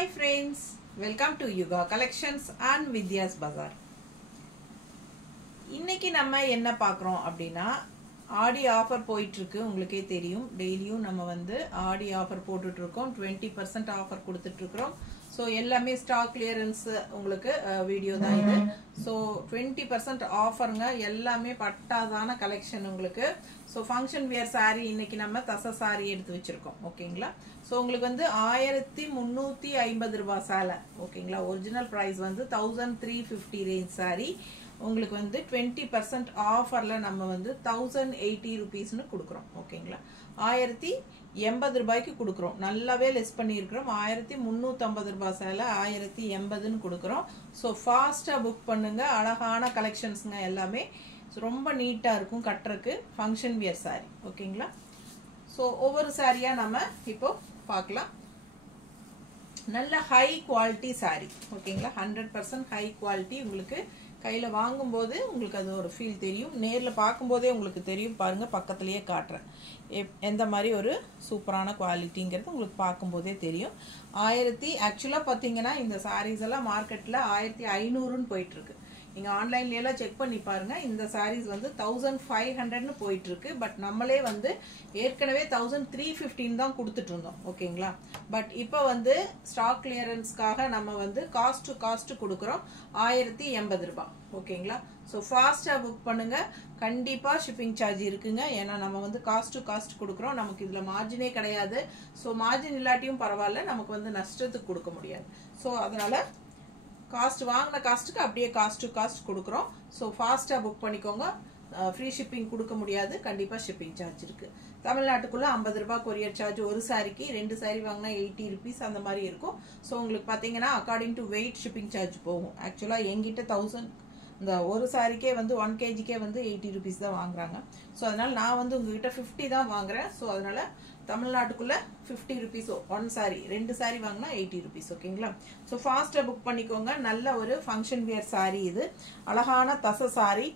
Hi friends, welcome to Yuga Collections and Vidya's Bazaar. இன்னைக்கு நம்ம என்ன பார்க்குறோம் அப்படின்னா ஆடி ஆஃபர் போயிட்டுருக்கு. உங்களுக்கே தெரியும், டெய்லியும் நம்ம வந்து ஆடி ஆஃபர் போட்டுட்ருக்கோம். 20% ஆஃபர் கொடுத்துட்ருக்குறோம். ஸோ எல்லாமே ஸ்டாக் கிளியரன்ஸ் உங்களுக்கு வீடியோ தான் இது. ஸோ 20% ஆஃபருங்க, எல்லாமே பட்டாதான கலெக்ஷன் உங்களுக்கு. ஸோ ஃபங்க்ஷன் வியர் சாரீ இன்னைக்கு நம்ம தசை சாரீ எடுத்து வச்சுருக்கோம். ஓகேங்களா? ஸோ உங்களுக்கு வந்து 1350 ரூபாய் சேலை. ஓகேங்களா? ஒரிஜினல் ப்ரைஸ் வந்து 1350 ரேஞ்ச் சாரீ. உங்களுக்கு வந்து 20% ஆஃபரில் நம்ம வந்து 1080 ருபீஸ்னு கொடுக்குறோம். ஓகேங்களா? 1080 ரூபாய்க்கு கொடுக்குறோம். நல்லாவே லெஸ் பண்ணியிருக்கிறோம். 1350 ரூபாய் சேலை 1080ன்னு கொடுக்குறோம். ஸோ ஃபாஸ்ட்டாக புக் பண்ணுங்க. அழகான கலெக்ஷன்ஸுங்க, எல்லாமே ரொம்ப நீட்டாக இருக்கும் கட்டுறக்கு. Function wear sari. ஓகேங்களா? ஸோ ஒவ்வொரு சாரியாக நம்ம இப்போ பார்க்கலாம். நல்ல ஹை குவாலிட்டி சாரீ. ஓகேங்களா? 100% ஹை குவாலிட்டி. உங்களுக்கு கையில் வாங்கும்போது உங்களுக்கு அது ஒரு ஃபீல் தெரியும். நேரில் பார்க்கும்போதே உங்களுக்கு தெரியும். பாருங்கள், பக்கத்துலேயே காட்டுறேன் எந்த மாதிரி ஒரு சூப்பரான குவாலிட்டிங்கிறது உங்களுக்கு பார்க்கும்போதே தெரியும். ஆக்சுவலாக பார்த்தீங்கன்னா இந்த சாரீஸ் எல்லாம் மார்க்கெட்டில் 1500ன்னு போயிட்டுருக்கு. நீங்கள் ஆன்லைன்லாம் செக் பண்ணி பாருங்கள். இந்த சாரீஸ் வந்து 1500ன்னு போயிட்டுருக்கு. பட் நம்மளே வந்து ஏற்கனவே 1315 தான் கொடுத்துட்டு இருந்தோம். ஓகேங்களா? பட் இப்போ வந்து ஸ்டாக் கிளியரன்ஸ்க்காக நம்ம வந்து காஸ்ட் டு காஸ்ட் கொடுக்குறோம். 1080 ரூபாய். ஓகேங்களா? ஸோ ஃபாஸ்ட்டாக புக் பண்ணுங்க. கண்டிப்பாக ஷிப்பிங் சார்ஜ் இருக்குங்க. ஏன்னா நம்ம வந்து காஸ்ட் டு காஸ்ட் கொடுக்குறோம். நமக்கு இதில் மார்ஜினே கிடையாது. ஸோ மார்ஜின் இல்லாட்டியும் பரவாயில்ல, நமக்கு வந்து நஷ்டத்துக்கு கொடுக்க முடியாது. ஸோ அதனால காஸ்ட் வாங்கின காஸ்ட்டுக்கு அப்படியே காஸ்ட் டு காஸ்ட் கொடுக்குறோம். ஸோ ஃபாஸ்ட்டாக புக் பண்ணிக்கோங்க. ஃப்ரீ ஷிப்பிங் கொடுக்க முடியாது, கண்டிப்பாக ஷிப்பிங் சார்ஜ் இருக்குது. தமிழ்நாட்டுக்குள்ளே 50 ரூபாய் கொரியர் சார்ஜ். ஒரு சாரிக்கு 2 சாரி வாங்கினா 80 ருபீஸ் அந்த மாதிரி இருக்கும். ஸோ உங்களுக்கு பார்த்தீங்கன்னா according to weight shipping charge போகும். ஆக்சுவலாக எங்கிட்ட 1000 இந்த ஒரு சாரிக்கே வந்து 1 kgக்கே வந்து 80 ருபீஸ் தான் வாங்குறாங்க. ஸோ அதனால் நான் வந்து உங்ககிட்ட 50 தான் வாங்குறேன். ஸோ அதனால் தமிழ்நாட்டுக்குள்ளே 50 ருபீஸ் 1 சாரி. 2 சாரி வாங்கினா 80 ருபீஸ். ஓகேங்களா? ஸோ ஃபாஸ்ட்டாக புக் பண்ணிக்கோங்க. நல்ல ஒரு ஃபங்க்ஷன் வியர் சாரி இது. அழகான தசை சாரி,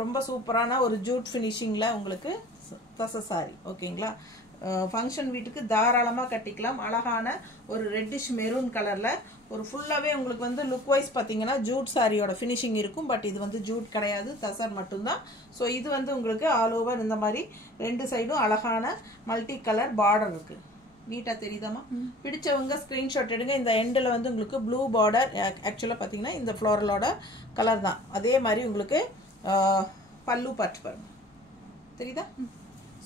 ரொம்ப சூப்பரான ஒரு ஜூட் ஃபினிஷிங்கில் உங்களுக்கு தசை சாரி. ஓகேங்களா? ஃபங்க்ஷன் வீட்டுக்கு தாராளமாக கட்டிக்கலாம். அழகான ஒரு ரெட்டிஷ் மெரூன் கலரில் ஒரு ஃபுல்லாகவே உங்களுக்கு வந்து லுக் வைஸ் பார்த்தீங்கன்னா ஜூட் சாரியோட ஃபினிஷிங் இருக்கும். பட் இது வந்து ஜூட் கிடையாது, தசர் மட்டும்தான். ஸோ இது வந்து உங்களுக்கு ஆல் ஓவர் இந்த மாதிரி 2 சைடும் அழகான மல்டி கலர் பார்டர் இருக்குது. நீட்டாக தெரியுதாமா? பிடிச்சவங்க ஸ்க்ரீன்ஷாட் எடுங்க. இந்த எண்டில் வந்து உங்களுக்கு ப்ளூ பார்டர். ஆக்சுவலாக பார்த்தீங்கன்னா இந்த ஃப்ளோரலோட கலர் தான். அதே மாதிரி உங்களுக்கு பல்லு பட்டு பாருங்க, தெரியுதா?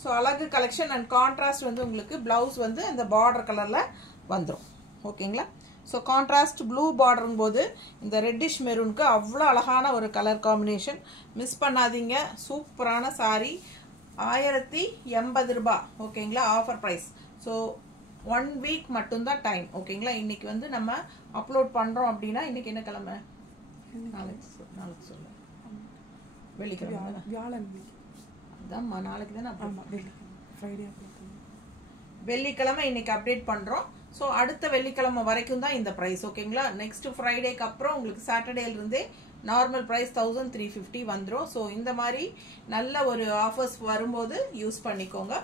ஸோ அழகு கலெக்ஷன். அண்ட் கான்ட்ராஸ்ட் வந்து உங்களுக்கு ப்ளவுஸ் வந்து அந்த பார்டர் கலரில் வந்துடும். ஓகேங்களா? ஸோ கான்ட்ராஸ்ட் ப்ளூ பார்டரும் போது இந்த ரெட்டிஷ் மெரூனுக்கு அவ்வளோ அழகான ஒரு கலர் காம்பினேஷன். மிஸ் பண்ணாதீங்க. சூப்பரான சாரீ. 1080 ரூபாய். ஓகேங்களா? Offer price. ஸோ 1 வீக் மட்டும்தான் டைம். ஓகேங்களா? இன்னைக்கு வந்து நம்ம அப்லோட் பண்ணுறோம் அப்படின்னா இன்னைக்கு என்ன கிழமை? நாளைக்கு சொல்ல வெள்ளிக்கிழமை, வியாழன். அதான்மா, நாளைக்கு தானே ஃப்ரைடே வெள்ளிக்கிழமை இன்னைக்கு அப்டேட் பண்ணுறோம். ஸோ அடுத்த வெள்ளிக்கிழமை வரைக்கும் தான் இந்த ப்ரைஸ். ஓகேங்களா? நெக்ஸ்ட் ஃப்ரைடேக்கு அப்புறம் உங்களுக்கு சாட்டர்டேலேருந்தே நார்மல் ப்ரைஸ் 1350 வந்துடும். ஸோ இந்த மாதிரி நல்ல ஒரு ஆஃபர்ஸ் வரும்போது யூஸ் பண்ணிக்கோங்க.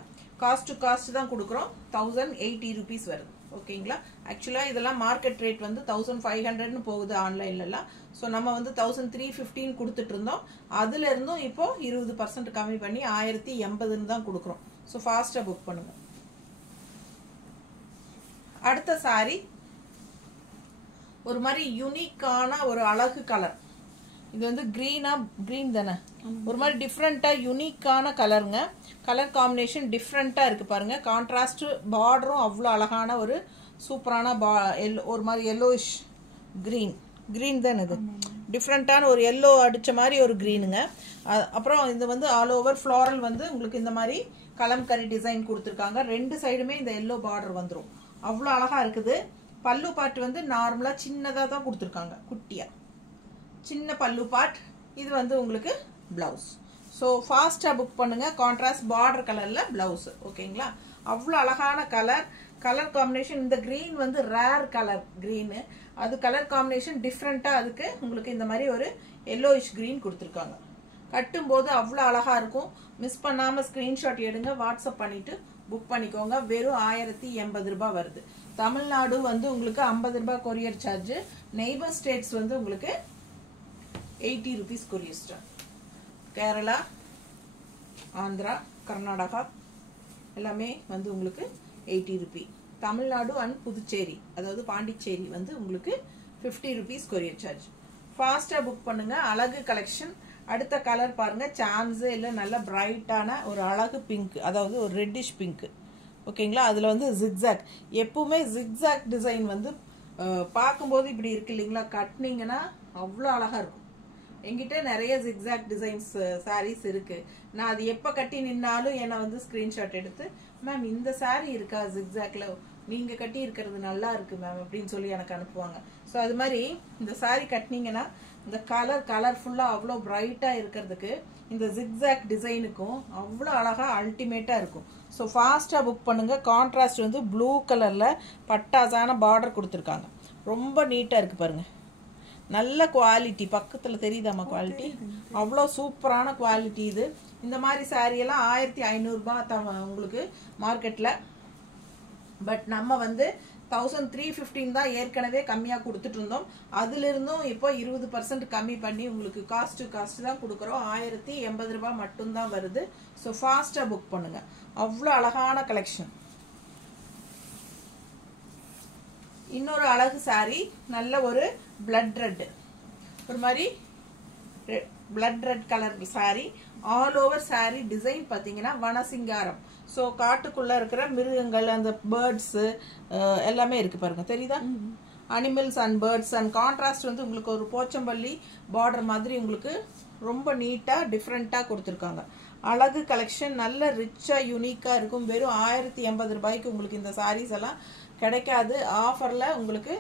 காஸ்ட் டு காஸ்ட் தான் கொடுக்குறோம். 1080 ருபீஸ் வருது. ஓகேங்களா? ஆக்சுவலாக இதெல்லாம் மார்க்கெட் ரேட் வந்து 1500ன்னு போகுது ஆன்லைன்லலாம். ஸோ நம்ம வந்து 1315 கொடுத்துட்டு இருந்தோம். அதுலேருந்தும் இப்போ 20% கம்மி பண்ணி 1080ன்னு தான் கொடுக்குறோம். ஸோ ஃபாஸ்ட்டாக புக் பண்ணுங்க. அடுத்த சாரி ஒரு மாதிரி யூனிக்கான ஒரு அழகு கலர். இது வந்து கிரீன் தானே, ஒரு மாதிரி டிஃப்ரெண்ட்டாக யூனிக்கான கலருங்க. கலர் காம்பினேஷன் டிஃப்ரெண்ட்டாக இருக்குது பாருங்கள். கான்ட்ராஸ்ட் பார்டரும் அவ்வளோ அழகான ஒரு சூப்பரான ஒரு மாதிரி எல்லோயிஷ் க்ரீன் தானே. இது டிஃப்ரெண்ட்டான ஒரு எல்லோ அடித்த மாதிரி ஒரு க்ரீனுங்க. அப்புறம் இது வந்து ஆல் ஓவர் ஃப்ளாரல் வந்து உங்களுக்கு இந்த மாதிரி கலம்கரி டிசைன் கொடுத்துருக்காங்க. 2 சைடுமே இந்த எல்லோ பார்டர் வந்துடும். அவ்வளோ அழகாக இருக்குது. பல்லு பாட்டு வந்து நார்மலாக சின்னதாக தான் கொடுத்துருக்காங்க, குட்டியாக சின்ன பல்லு பாட். இது வந்து உங்களுக்கு ப்ளவுஸ். ஸோ ஃபாஸ்ட்டாக புக் பண்ணுங்கள். கான்ட்ராஸ்ட் பார்டர் கலரில் ப்ளவுஸு. ஓகேங்களா? அவ்வளோ அழகான கலர் காம்பினேஷன். இந்த க்ரீன் வந்து ரேர் கலர் க்ரீனு. அது கலர் காம்பினேஷன் டிஃப்ரெண்ட்டாக. அதுக்கு உங்களுக்கு இந்த மாதிரி ஒரு எல்லோயிஷ் க்ரீன் கொடுத்துருக்காங்க. கட்டும்போது அவ்வளோ அழகாக இருக்கும். மிஸ் பண்ணாமல் ஸ்க்ரீன்ஷாட் எடுங்க, வாட்ஸ்அப் பண்ணிவிட்டு புக் பண்ணிக்கோங்க. வெறும் 1080 ரூபாய் வருது. தமிழ்நாடு வந்து உங்களுக்கு 50 ரூபாய் கொரியர் சார்ஜ். நெய்பர் ஸ்டேட்ஸ் வந்து உங்களுக்கு 80 rupees courier charge. Kerala, Andhra, Karnataka எல்லாமே வந்து உங்களுக்கு 80 rupee. தமிழ்நாடு அண்ட் புதுச்சேரி அதாவது பாண்டிச்சேரி வந்து உங்களுக்கு 50 rupees கொரியர் சார்ஜ். ஃபாஸ்ட்டாக புக் பண்ணுங்க. அழகு கலெக்ஷன். அடுத்த கலர் பாருங்க, சான்ஸே இல்லை, நல்ல பிரைட்டான ஒரு அழகு பிங்க், அதாவது ஒரு ரெட்டிஷ் பிங்க். ஓகேங்களா? அதில் வந்து ஜிக்ஸாக், எப்பவுமே ஜிக்ஸாக் டிசைன் வந்து பார்க்கும்போது இப்படி இருக்கு இல்லைங்களா, கட்டினீங்கன்னா அவ்வளோ அழகாக இருக்கும். என்கிட்ட நிறைய ஜிக்ஸாக் டிசைன்ஸ் சாரீஸ் இருக்கு. நான் அது எப்போ கட்டி நின்னாலும் என்னை வந்து ஸ்க்ரீன்ஷாட் எடுத்து, மேம் இந்த சாரீ இருக்கா ஜிக்ஸாக்ல, நீங்க கட்டி இருக்கிறது நல்லா இருக்கு மேம் அப்படின்னு சொல்லி எனக்கு அனுப்புவாங்க. ஸோ அது மாதிரி இந்த சாரீ கட்டினீங்கன்னா இந்த கலர்ஃபுல்லாக அவ்வளோ பிரைட்டாக இருக்கிறதுக்கு இந்த ஜிக்ஸாக் டிசைனுக்கும் அவ்வளோ அழகாக அல்டிமேட்டாக இருக்கும். ஸோ ஃபாஸ்ட்டாக புக் பண்ணுங்க. கான்ட்ராஸ்ட் வந்து ப்ளூ கலரில் பட்டாசான பார்டர் கொடுத்துருக்காங்க. ரொம்ப நீட்டாக இருக்குது பாருங்க. நல்ல குவாலிட்டி. பக்கத்தில் தெரியுதாம்மா குவாலிட்டி? அவ்வளோ சூப்பரான குவாலிட்டி இது. இந்த மாதிரி சாரியெல்லாம் 1500 ரூபாய் உங்களுக்கு மார்க்கெட்டில். பட் நம்ம வந்து 1315 தான் ஏற்கனவே கம்மியாக கொடுத்துட்டு இருந்தோம். அதிலிருந்தும் இப்போ 20% கம்மி பண்ணி உங்களுக்கு காஸ்ட் தான் கொடுக்குறோம். 1080 ரூபாய் மட்டும்தான் வருது. ஸோ ஃபாஸ்ட்டாக புக் பண்ணுங்க. அவ்வளோ அழகான கலெக்ஷன். இன்னொரு அழகு சாரி, நல்ல ஒரு பிளட் ரெட், ஒரு மாதிரி blood red colour sorry. All over sorry design பார்த்தீங்கன்னா வனசிங்காரம். ஸோ காட்டுக்குள்ள இருக்கிற மிருகங்கள், அந்த பேர்ட்ஸு எல்லாமே இருக்கு பாருங்க, தெரியுதா? Animals and birds and contrast வந்து உங்களுக்கு ஒரு போச்சம்பள்ளி பார்டர் மாதிரி உங்களுக்கு ரொம்ப நீட்டாக டிஃப்ரெண்ட்டாக கொடுத்துருக்காங்க. அழகு கலெக்ஷன், நல்ல ரிச்சாக யூனிக்காக இருக்கும். வெறும் 1080 ரூபாய்க்கு உங்களுக்கு இந்த சாரீஸ் எல்லாம் கிடைக்காது. ஆஃபரில் உங்களுக்கு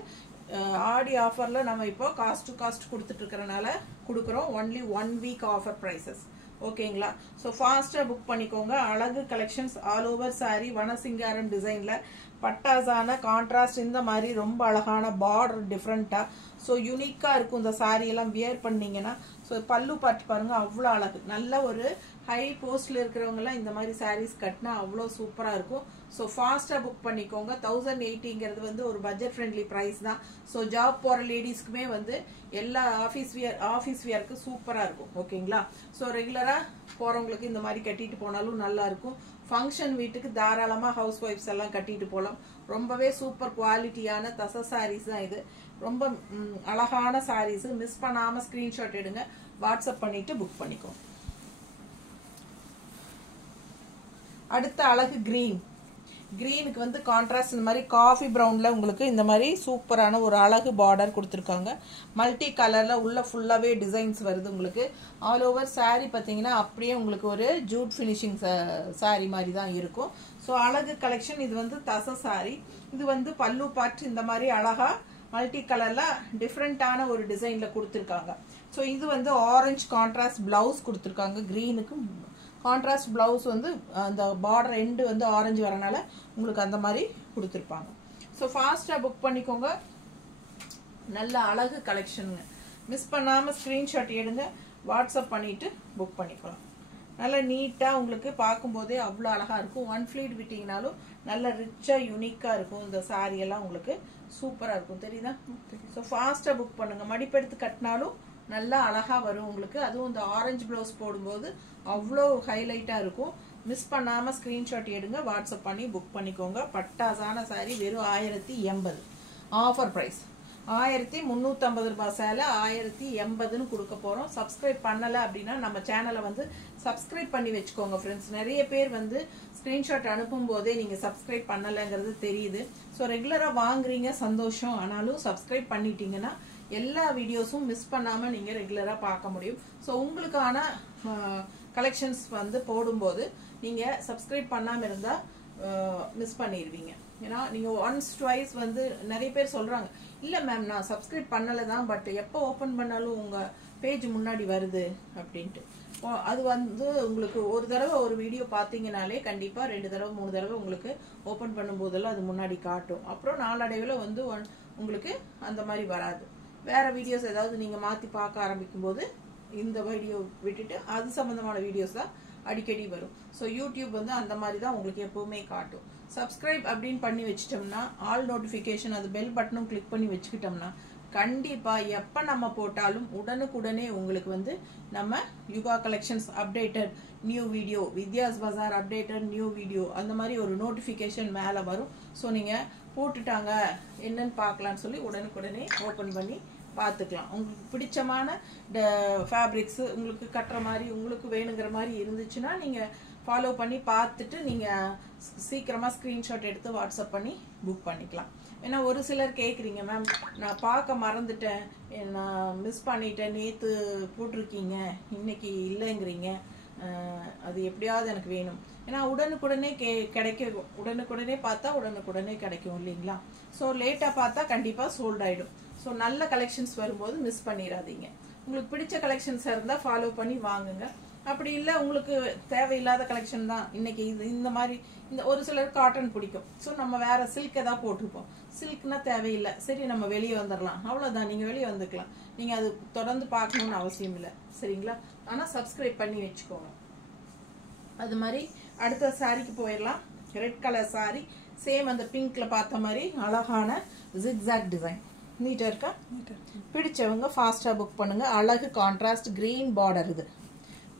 ஆடி ஆஃபரில் நம்ம இப்போ காஸ்ட் கொடுத்துட்டு இருக்கிறனால கொடுக்குறோம். Only 1 week offer prices. ஓகேங்களா? ஸோ ஃபாஸ்ட்டாக புக் பண்ணிக்கோங்க. அழகு collections, all over sari, Vanasingaram டிசைனில் பட்டாசான கான்ட்ராஸ்ட், இந்த மாதிரி ரொம்ப அழகான பார்டர் டிஃப்ரெண்ட்டாக. ஸோ யூனிக்காக இருக்கும் இந்த சாரி எல்லாம் வியர் பண்ணிங்கன்னா. ஸோ பல்லு பார்த்து பாருங்க, அவ்வளோ அழகு. நல்ல ஒரு ஹை போஸ்டில் இருக்கிறவங்கலாம் இந்த மாதிரி சாரீஸ் கட்டினா அவ்வளோ சூப்பராக இருக்கும். ஸோ ஃபாஸ்ட்டாக புக் பண்ணிக்கோங்க. 1080ங்கிறது வந்து ஒரு பட்ஜெட் ஃப்ரெண்ட்லி ப்ரைஸ் தான். ஸோ ஜாப் போகிற லேடிஸ்க்குமே வந்து எல்லா ஆஃபீஸ் வியருக்கு சூப்பராக இருக்கும். ஓகேங்களா? ஸோ ரெகுலராக போகிறவங்களுக்கு இந்த மாதிரி கட்டிட்டு போனாலும் நல்லா இருக்கும். ஃபங்க்ஷன் வீட்டுக்கு தாராளமாக ஹவுஸ் ஒய்ஃப்ஸ் எல்லாம் கட்டிட்டு போகலாம். ரொம்பவே சூப்பர் குவாலிட்டியான தச சாரீஸ் தான் இது. ரொம்ப அழகான சாரீஸ். மிஸ் பண்ணாமல் ஸ்க்ரீன்ஷாட் எடுங்க, வாட்ஸ்அப் பண்ணிட்டு புக் பண்ணிக்கோங்க. அடுத்த அழகு கிரீனுக்கு வந்து கான்ட்ராஸ்ட் இந்த மாதிரி காஃபி ப்ரௌனில் உங்களுக்கு இந்த மாதிரி சூப்பரான ஒரு அழகு பார்டர் கொடுத்துருக்காங்க. மல்டி கலரில் உள்ள ஃபுல்லாகவே டிசைன்ஸ் வருது உங்களுக்கு. ஆல் ஓவர் சாரீ பார்த்தீங்கன்னா அப்படியே உங்களுக்கு ஒரு ஜூட் ஃபினிஷிங் சாரீ மாதிரி தான் இருக்கும். ஸோ அழகு கலெக்ஷன். இது வந்து தச சாரீ. இது வந்து பல்லு பார்ட் இந்த மாதிரி அழகா மல்டி கலர்ல டிஃப்ரெண்டான ஒரு டிசைன்ல கொடுத்துருக்காங்க. ஸோ இது வந்து ஆரஞ்சு கான்ட்ராஸ்ட் பிளவுஸ் கொடுத்துருக்காங்க. கிரீனுக்கு கான்ட்ராஸ்ட் பிளவுஸ் வந்து அந்த பார்டர் எண்டு வந்து ஆரஞ்சு வரனால உங்களுக்கு அந்த மாதிரி கொடுத்துருப்பாங்க. ஸோ ஃபாஸ்ட்டாக புக் பண்ணிக்கோங்க. நல்ல அழகு கலெக்ஷனுங்க. மிஸ் பண்ணாமல் ஸ்க்ரீன்ஷாட் எடுங்க, வாட்ஸ்அப் பண்ணிட்டு புக் பண்ணிக்கலாம். நல்லா நீட்டாக உங்களுக்கு பார்க்கும்போதே அவ்வளோ அழகாக இருக்கும். 1 ஃப்ளீட் விட்டிங்கனாலும் நல்ல ரிச்சாக யூனிக்காக இருக்கும். இந்த சாரி எல்லாம் உங்களுக்கு சூப்பராக இருக்கும். தெரியுதா? ஸோ ஃபாஸ்ட்டாக புக் பண்ணுங்க. மடிப்பெடுத்து கட்டினாலும் நல்லா அழகாக வரும் உங்களுக்கு. அதுவும் இந்த ஆரஞ்சு ப்ளவுஸ் போடும்போது அவ்வளோ ஹைலைட்டாக இருக்கும். மிஸ் பண்ணாமல் ஸ்க்ரீன்ஷாட் எடுங்க, வாட்ஸ்அப் பண்ணி புக் பண்ணிக்கோங்க. பட்டாசான சாரி வெறும் 1080 ஆஃபர் ப்ரைஸ். 1350 ரூபாய் சேலை 1080ன்னு கொடுக்க போகிறோம். சப்ஸ்கிரைப் பண்ணலை அப்படின்னா நம்ம சேனலை வந்து சப்ஸ்கிரைப் பண்ணி வச்சுக்கோங்க ஃப்ரெண்ட்ஸ். நிறைய பேர் வந்து ஸ்க்ரீன்ஷாட் அனுப்பும் போதே நீங்கள் சப்ஸ்கிரைப் பண்ணலைங்கிறது தெரியுது. ஸோ ரெகுலராக வாங்குறீங்க, சந்தோஷம். ஆனாலும் சப்ஸ்கிரைப் பண்ணிட்டீங்கன்னா எல்லா வீடியோஸும் மிஸ் பண்ணாமல் நீங்கள் ரெகுலராக பார்க்க முடியும். ஸோ உங்களுக்கான கலெக்ஷன்ஸ் வந்து போடும்போது நீங்கள் சப்ஸ்கிரைப் பண்ணாமல் இருந்தால் மிஸ் பண்ணிடுவீங்க. ஏன்னா நீங்கள் ஒன்ஸ் ட்வைஸ் வந்து நிறைய பேர் சொல்கிறாங்க, இல்லை மேம் நான் சப்ஸ்கிரைப் பண்ணலை தான், பட் எப்போ ஓப்பன் பண்ணாலும் உங்கள் பேஜ் முன்னாடி வருது அப்படின்ட்டு. அது வந்து உங்களுக்கு ஒரு தடவை ஒரு வீடியோ பார்த்தீங்கனாலே கண்டிப்பாக 2 தடவை 3 தடவை உங்களுக்கு ஓப்பன் பண்ணும்போதெல்லாம் அது முன்னாடி காட்டும். அப்புறம் நாளடைவில் வந்து உங்களுக்கு அந்த மாதிரி வராது. வேறு வீடியோஸ் ஏதாவது நீங்கள் மாற்றி பார்க்க ஆரம்பிக்கும் போது இந்த வீடியோ விட்டுட்டு அது சம்மந்தமான வீடியோஸ் தான் அடிக்கடி வரும். ஸோ யூடியூப் வந்து அந்த மாதிரி தான் உங்களுக்கு எப்போவுமே காட்டும். சப்ஸ்கிரைப் அப்படின்னு பண்ணி வச்சிட்டோம்னா ஆல் நோட்டிஃபிகேஷன் அது பெல் பட்டனும் கிளிக் பண்ணி வச்சுக்கிட்டோம்னா கண்டிப்பாக எப்போ நம்ம போட்டாலும் உடனுக்குடனே உங்களுக்கு வந்து நம்ம Yuga collections updated new video, Vidya's Bazaar updated new video அந்த மாதிரி ஒரு நோட்டிஃபிகேஷன் மேலே வரும். ஸோ நீங்கள் போட்டுட்டாங்க என்னன்னு பார்க்கலான்னு சொல்லி உடனுக்குடனே ஓப்பன் பண்ணி பார்த்துக்கலாம். உங்களுக்கு பிடிச்சமான ஃபேப்ரிக்ஸு உங்களுக்கு கட்டுற மாதிரி உங்களுக்கு வேணுங்கிற மாதிரி இருந்துச்சுன்னா நீங்கள் ஃபாலோ பண்ணி பார்த்துட்டு நீங்கள் சீக்கிரமாக ஸ்க்ரீன்ஷாட் எடுத்து வாட்ஸ்அப் பண்ணி புக் பண்ணிக்கலாம். ஏன்னா ஒரு சிலர் கேட்குறீங்க, மேம் நான் பார்க்க மறந்துட்டேன், நான் மிஸ் பண்ணிட்டேன், நேற்று போட்டிருக்கீங்க இன்னைக்கு இல்லைங்கிறீங்க, அது எப்படியாவது எனக்கு வேணும். ஏன்னா உடனுக்குடனே கிடைக்கும், உடனுக்குடனே பார்த்தா உடனுக்குடனே கிடைக்கும் இல்லைங்களா. ஸோ லேட்டாக பார்த்தா கண்டிப்பாக சோல்ட் ஆகிடும். ஸோ நல்ல கலெக்ஷன்ஸ் வரும்போது மிஸ் பண்ணிடாதீங்க. உங்களுக்கு பிடிச்ச கலெக்ஷன்ஸாக இருந்தால் ஃபாலோ பண்ணி வாங்குங்க. அப்படி இல்லை உங்களுக்கு தேவையில்லாத கலெக்ஷன் தான் இன்னைக்கு இந்த மாதிரி இந்த ஒரு சிலர் காட்டன் பிடிக்கும், ஸோ நம்ம வேற சில்க் ஏதாவது போட்டிருப்போம், சில்க்னா தேவையில்லை, சரி நம்ம வெளியே வந்துடலாம், அவ்வளோதான், நீங்கள் வெளியே வந்துக்கலாம். நீங்கள் அது தொடர்ந்து பார்க்கணுன்னு அவசியம் இல்லை சரிங்களா. ஆனால் சப்ஸ்கிரைப் பண்ணி வச்சுக்கோங்க. அது மாதிரி அடுத்த சாரிக்கு போயிடலாம். ரெட் கலர் சாரி, சேம் அந்த பிங்க்ல பார்த்த மாதிரி அழகான ஜிக்ஸாக் டிசைன். நீட்டாக இருக்கா? பிடிச்சவங்க ஃபாஸ்ட்டாக புக் பண்ணுங்க. அழகு கான்ட்ராஸ்ட் கிரீன் பார்டர், இது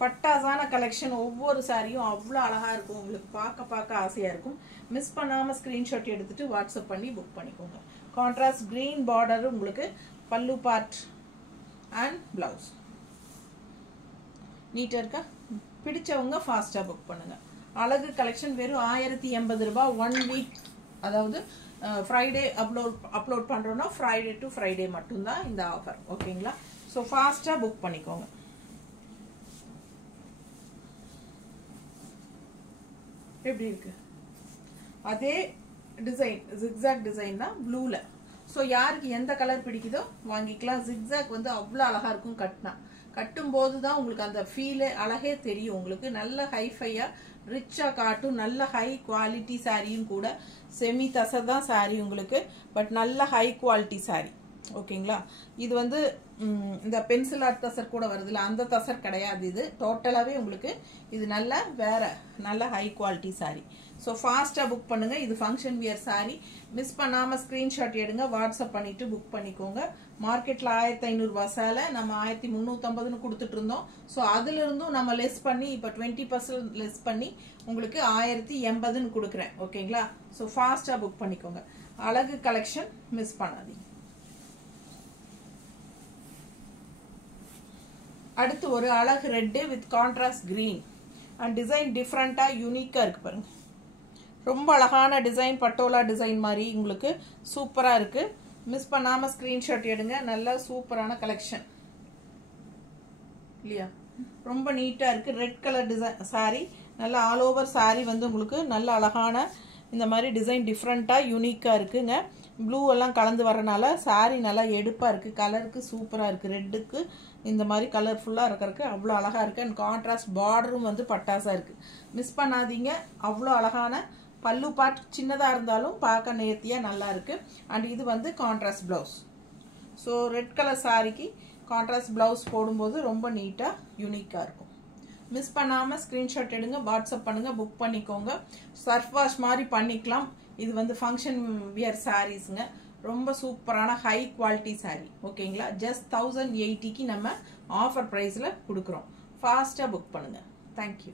பட்டாசான கலெக்ஷன். ஒவ்வொரு சாரியும் அவ்வளோ அழகாக இருக்கும், உங்களுக்கு பார்க்க ஆசையாக இருக்கும். மிஸ் பண்ணாமல் ஸ்க்ரீன்ஷாட் எடுத்துட்டு வாட்ஸ்அப் பண்ணி புக் பண்ணிக்கோங்க. கான்ட்ராஸ்ட் கிரீன் பார்டர் உங்களுக்கு பல்லு பார்ட் அண்ட் பிளவுஸ். நீட்டாக இருக்கா? பிடிச்சவங்க ஃபாஸ்ட்டாக புக் பண்ணுங்க. அழகு கலெக்ஷன் வெறும் 1080 ரூபாய் 1 வீக், அதாவது ஃப்ரைடே அப்லோட் பண்ணுறோன்னா ஃப்ரைடே டு ஃப்ரைடே மட்டும்தான் இந்த ஆஃபர் ஓகேங்களா. ஸோ ஃபாஸ்ட்டாக புக் பண்ணிக்கோங்க. எப்படி இருக்கு? அதே டிசைன் ஜிக்ஸாக் டிசைன் தான் ப்ளூவில். ஸோ யாருக்கு எந்த கலர் பிடிக்குதோ வாங்கிக்கலாம். ஜிக்ஸாக் வந்து அவ்வளோ அழகாக இருக்கும், கட்டும்போது தான் உங்களுக்கு அந்த ஃபீலே அழகே தெரியும். உங்களுக்கு நல்ல ஹைஃபையாக ரிச்சாக காட்டும். நல்ல ஹை குவாலிட்டி சாரியும் கூட. செமி தசர் தான் சாரி உங்களுக்கு, பட் நல்ல ஹை குவாலிட்டி சாரி ஓகேங்களா. இது வந்து இந்த பென்சில் ஆர்ட் தசர் கூட வருதுல்ல, அந்த தசர் கிடையாது. இது டோட்டலாகவே உங்களுக்கு இது நல்ல ஹை குவாலிட்டி சாரி. ஸோ ஃபாஸ்ட்டாக புக் பண்ணுங்க. இது ஃபங்க்ஷன் வியர் சாரி. மிஸ் பண்ணாமல் ஸ்க்ரீன்ஷாட் எடுங்க, வாட்ஸ்அப் பண்ணிட்டு புக் பண்ணிக்கோங்க. மார்க்கெட்டில் 1500 ரூபாய் சேலை நம்ம 1350 கொடுத்துட்டு இருந்தோம். ஸோ அதிலிருந்தும் நம்ம லெஸ் பண்ணி இப்போ 20% லெஸ் பண்ணி உங்களுக்கு 1080 கொடுக்குறேன் ஓகேங்களா. ஸோ ஃபாஸ்ட்டாக புக் பண்ணிக்கோங்க. அழகு கலெக்ஷன் மிஸ் பண்ணாதீங்க. அடுத்து ஒரு அழகு red with contrast green and design டிஃப்ரெண்ட்டாக யூனிக்காக இருக்கு பாருங்க. ரொம்ப அழகான டிசைன், பட்டோலா டிசைன் மாதிரி உங்களுக்கு சூப்பராக இருக்கு. மிஸ் பண்ணாமல் ஸ்க்ரீன்ஷாட் எடுங்க. நல்ல சூப்பரான கலெக்ஷன் இல்லையா, ரொம்ப நீட்டாக இருக்கு. ரெட் கலர் டிசைன் சாரி, நல்ல ஆல் ஓவர் சாரி வந்து உங்களுக்கு நல்ல அழகான இந்த மாதிரி டிசைன் டிஃப்ரெண்ட்டாக யூனிக்காக இருக்குங்க. ப்ளூ எல்லாம் கலந்து வரனால சாரி நல்லா எடுப்பாக இருக்குது, கலருக்கு சூப்பராக இருக்குது. ரெட்டுக்கு இந்த மாதிரி கலர்ஃபுல்லாக இருக்கிறதுக்கு அவ்வளோ அழகாக இருக்குது. அண்ட் கான்ட்ராஸ்ட் பார்டரும் வந்து பட்டாசாக இருக்குது. மிஸ் பண்ணாதீங்க. அவ்வளோ அழகான பல்லு பார்ட் சின்னதாக இருந்தாலும் பார்க்க நேர்த்தியாக நல்லா இருக்குது. அண்ட் இது வந்து contrast blouse. So red colour சாரிக்கு கான்ட்ராஸ்ட் ப்ளவுஸ் போடும்போது ரொம்ப நீட்டாக யூனிக்காக இருக்கும். மிஸ் பண்ணாமல் ஸ்க்ரீன்ஷாட் எடுங்க, வாட்ஸ்அப் பண்ணுங்கள், புக் பண்ணிக்கோங்க. சர்ஃப் வாஷ் மாதிரி பண்ணிக்கலாம். இது வந்து ஃபங்க்ஷன் வியர் சாரீஸுங்க. ரொம்ப சூப்பரான ஹை குவாலிட்டி சாரீ ஓகேங்களா. ஜஸ்ட் 1080க்கு நம்ம ஆஃபர் ப்ரைஸில் கொடுக்குறோம். ஃபாஸ்ட்டாக புக் பண்ணுங்கள். தேங்க்யூ.